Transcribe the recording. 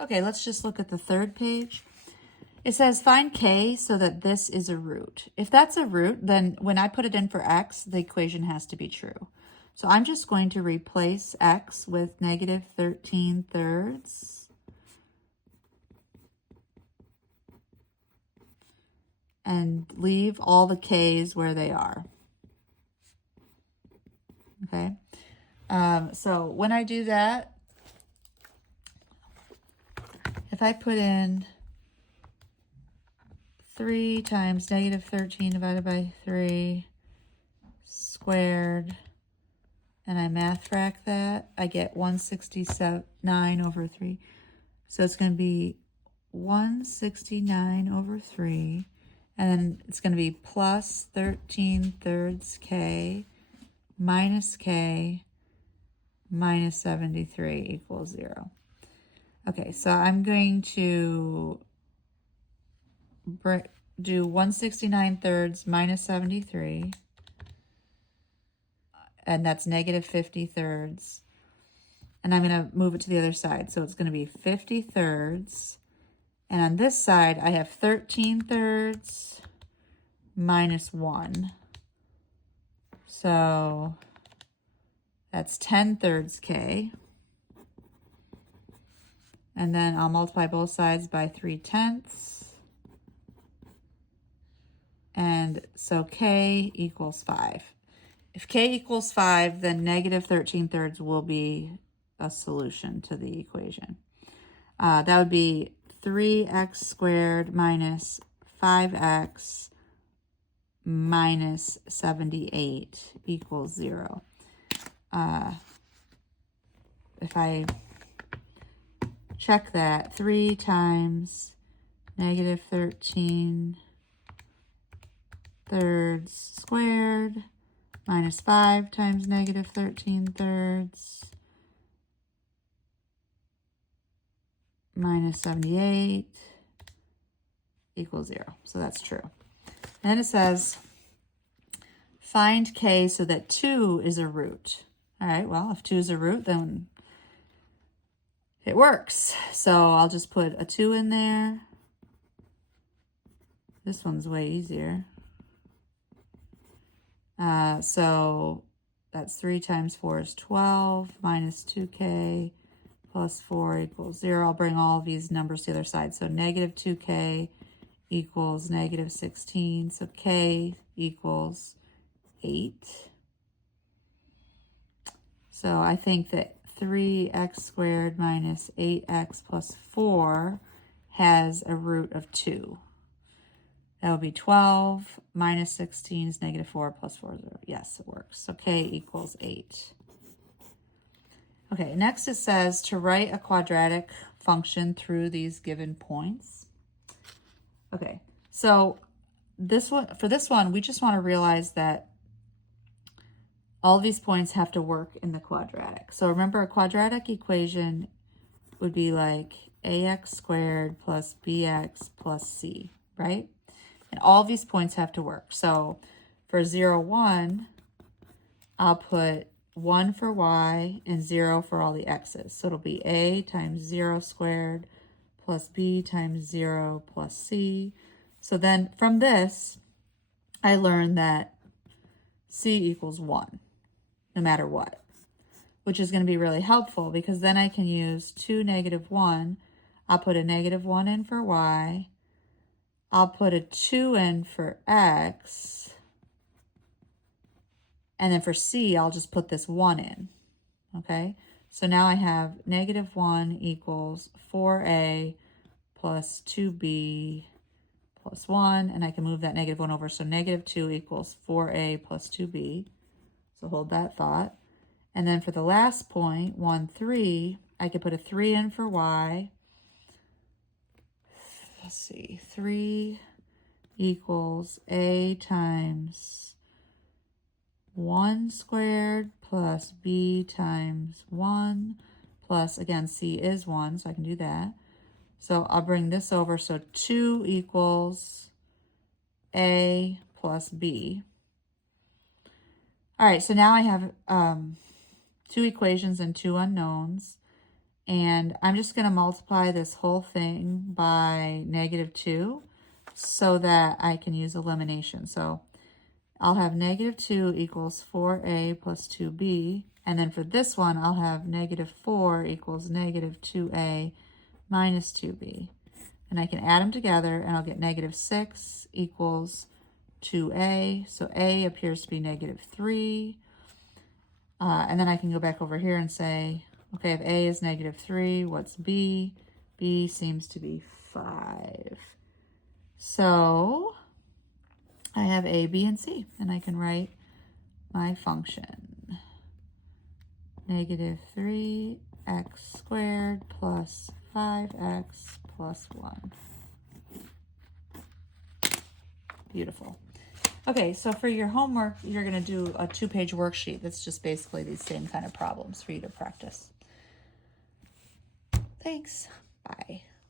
Okay, let's just look at the third page. It says find k so that this is a root. If that's a root, then when I put it in for x, the equation has to be true. So I'm just going to replace x with negative 13 thirds. And leave all the k's where they are. Okay. So when I do that, if I put in 3 times negative 13 divided by 3 squared, and I math frac that, I get 169 over 3. So it's going to be 169 over 3, and then it's going to be plus 13 thirds k minus k minus 73 equals 0. Okay, so I'm going to do 169 thirds minus 73, and that's negative 50 thirds. And I'm going to move it to the other side. So it's going to be 50 thirds. And on this side, I have 13 thirds minus 1. So that's 10 thirds k. And then I'll multiply both sides by 3/10. And so k equals 5. If k equals 5, then negative 13 thirds will be a solution to the equation. That would be 3x squared minus 5x minus 78 equals 0. If I check that, 3 times negative 13 thirds squared minus 5 times negative 13 thirds minus 78 equals 0. So that's true. Then it says, find k so that 2 is a root. All right, well, if 2 is a root, then it works. So I'll just put a 2 in there. This one's way easier. So that's 3 times 4 is 12 minus 2k plus 4 equals 0. I'll bring all of these numbers to the other side. So negative 2k equals negative 16. So k equals 8. So I think that 3x squared minus 8x plus 4 has a root of 2. That would be 12 minus 16 is negative 4 plus 4 is 0. Yes, it works. So k equals 8. Okay, next it says to write a quadratic function through these given points. Okay, so for this one, we just want to realize that all these points have to work in the quadratic. So remember, a quadratic equation would be like ax squared plus bx plus c, right? And all these points have to work. So for 0, 1, I'll put 1 for y and 0 for all the x's. So it'll be a times 0 squared plus b times 0 plus c. So then from this, I learned that c equals 1, no matter what, which is going to be really helpful because then I can use 2, negative 1. I'll put a negative 1 in for y. I'll put a 2 in for x. And then for c, I'll just put this 1 in. Okay? So now I have negative 1 equals 4a plus 2b plus 1. And I can move that negative 1 over. So negative 2 equals 4a plus 2b. So hold that thought. And then for the last point, 1, 3, I could put a 3 in for y. Let's see, 3 equals a times 1 squared plus b times 1 plus, again, c is 1, so I can do that. So I'll bring this over, so 2 equals a plus b. All right, so now I have 2 equations and 2 unknowns. And I'm just going to multiply this whole thing by -2 so that I can use elimination. So I'll have -2 equals 4a plus 2b. And then for this one, I'll have -4 equals -2a minus 2b. And I can add them together, and I'll get -6 equals 2a. So a appears to be -3. And then I can go back over here and say, okay, if a is -3, what's b? B seems to be 5. So I have a, b, and c, and I can write my function. -3x squared plus 5x plus 1. Beautiful. Okay, so for your homework, you're going to do a 2-page worksheet that's just basically these same kind of problems for you to practice. Thanks. Bye.